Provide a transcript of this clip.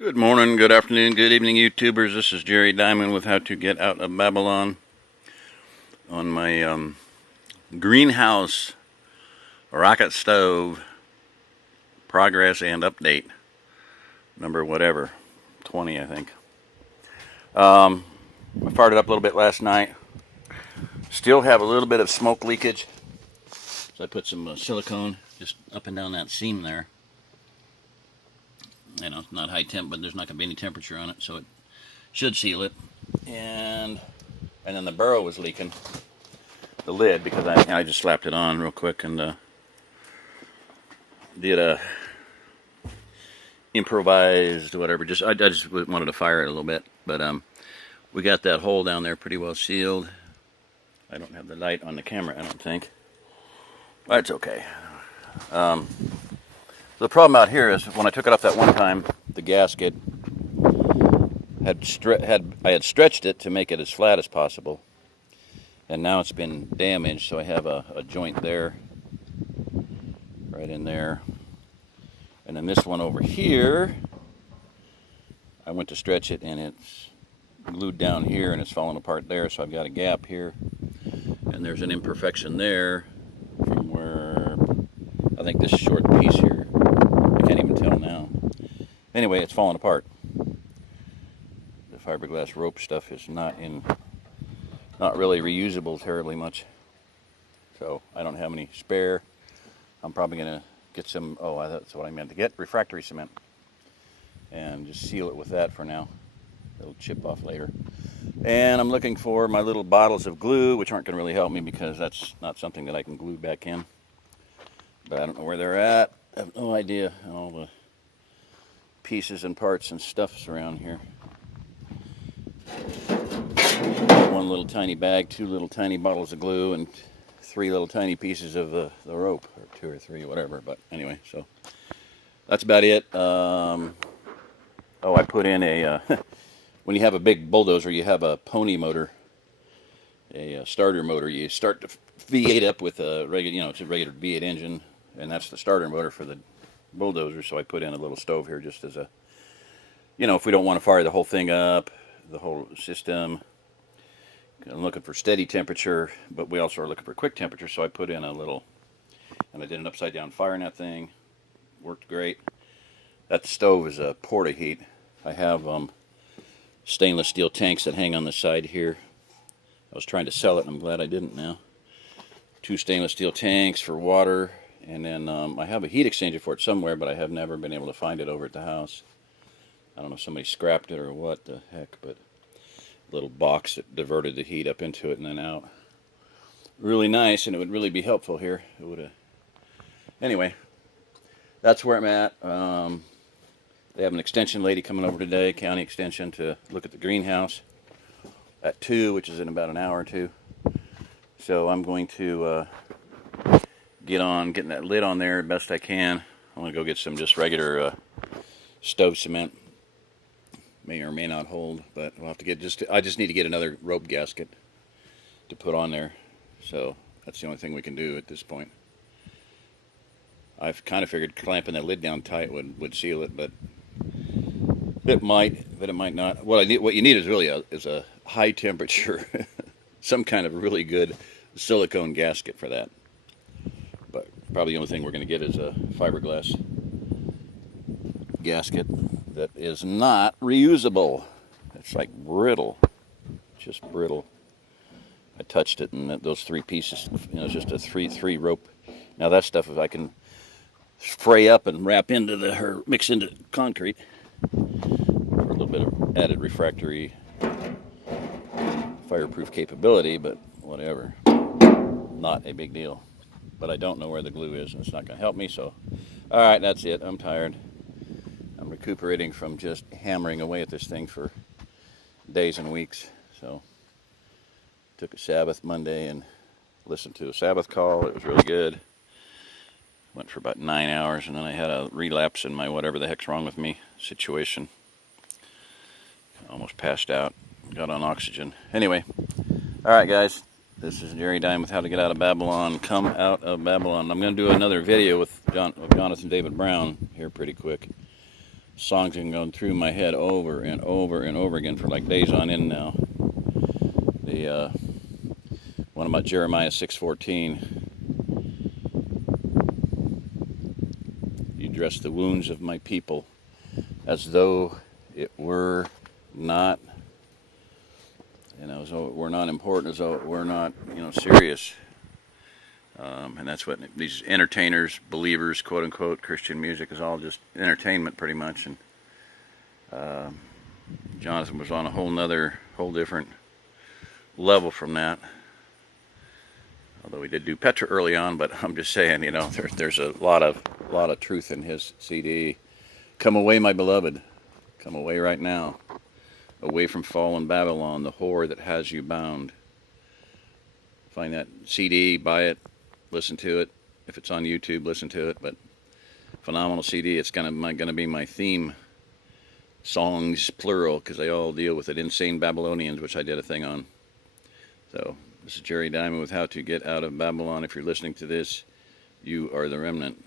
Good morning, good afternoon, good evening, YouTubers. This is Jerry Diamond with How to Get Out of Babylon on my greenhouse rocket stove progress and update. Number whatever, 20 I think. I fired it up a little bit last night. Still have a little bit of smoke leakage. So I put some silicone just up and down that seam there. You know, it's not high temp, but there's not going to be any temperature on it, so it should seal it. And then the burrow was leaking, the lid, because I just slapped it on real quick and did a improvised whatever. I just wanted to fire it a little bit, but we got that hole down there pretty well sealed. I don't have the light on the camera, I don't think. That's okay. The problem out here is when I took it off that one time, the gasket I had stretched it to make it as flat as possible, and now it's been damaged. So I have a joint there, right in there, and then this one over here, I went to stretch it and it's glued down here and it's falling apart there. So I've got a gap here, and there's an imperfection there from where I think this short piece here. I can't even tell now. Anyway, it's falling apart. The fiberglass rope stuff is not really reusable terribly much. So I don't have any spare. I'm probably gonna get some, that's what I meant, to get refractory cement and just seal it with that for now. It'll chip off later. And I'm looking for my little bottles of glue, which aren't gonna really help me because that's not something that I can glue back in. But I don't know where they're at. I have no idea. All the pieces and parts and stuff's around here. One little tiny bag, 2 little tiny bottles of glue, and 3 little tiny pieces of the rope, or 2 or 3, whatever. But anyway, so that's about it. I put in a when you have a big bulldozer, you have a pony motor, a starter motor. You start the V8 up with a regular, it's a regular V8 engine. And that's the starter motor for the bulldozer. So I put in a little stove here just as a, if we don't want to fire the whole thing up, the whole system. I'm looking for steady temperature, but we also are looking for quick temperature. So I put in a little, and I did an upside down fire in that thing. Worked great. That stove is a porta heat. I have stainless steel tanks that hang on the side here. I was trying to sell it, and I'm glad I didn't now. 2 stainless steel tanks for water. And then I have a heat exchanger for it somewhere, but I have never been able to find it over at the house. I don't know if somebody scrapped it or what the heck, but a little box that diverted the heat up into it and then out. Really nice, and it would really be helpful here. It would have. Anyway, that's where I'm at. They have an extension lady coming over today, county extension, to look at the greenhouse at 2, which is in about an hour or 2. So I'm going to getting that lid on there best I can. I'm gonna go get some just regular stove cement. May or may not hold, but we'll have to get I just need to get another rope gasket to put on there. So that's the only thing we can do at this point. I've kind of figured clamping that lid down tight would seal it, but it might not. What you need is really a high temperature, some kind of really good silicone gasket for that. But probably the only thing we're going to get is a fiberglass gasket that is not reusable. It's like brittle, just brittle. I touched it, and those 3 pieces, it's just a three rope. Now that stuff, if I can fray up and wrap into mix into concrete for a little bit of added refractory fireproof capability, but whatever, not a big deal. But I don't know where the glue is, and it's not going to help me, so alright, that's it. I'm tired. I'm recuperating from just hammering away at this thing for days and weeks. So took a Sabbath Monday and listened to a Sabbath call. It was really good. Went for about 9 hours, and then I had a relapse in my whatever the heck's wrong with me situation. Almost passed out. Got on oxygen. Anyway, alright guys. This is Jerry Diamond with How to Get Out of Babylon. Come out of Babylon. I'm going to do another video with Jonathan David Brown here pretty quick. songs have been going through my head over and over and over again for like days on end now. The one about Jeremiah 6:14. You dress the wounds of my people as though it were not, as though it were not important, as though it were not, serious. And that's what these entertainers, believers, quote unquote, Christian music is all just entertainment pretty much. And Jonathan was on a whole different level from that. Although we did do Petra early on, but I'm just saying, there's a lot of truth in his CD. Come away, my beloved. Come away right now. Away from fallen Babylon, the whore that has you bound. Find that CD, buy it, listen to it. If it's on YouTube, listen to it. But phenomenal CD. It's gonna be my theme songs, plural, because they all deal with it. Insane Babylonians, which I did a thing on. So this is Jerry Diamond with How to Get Out of Babylon. If you're listening to this, you are the remnant.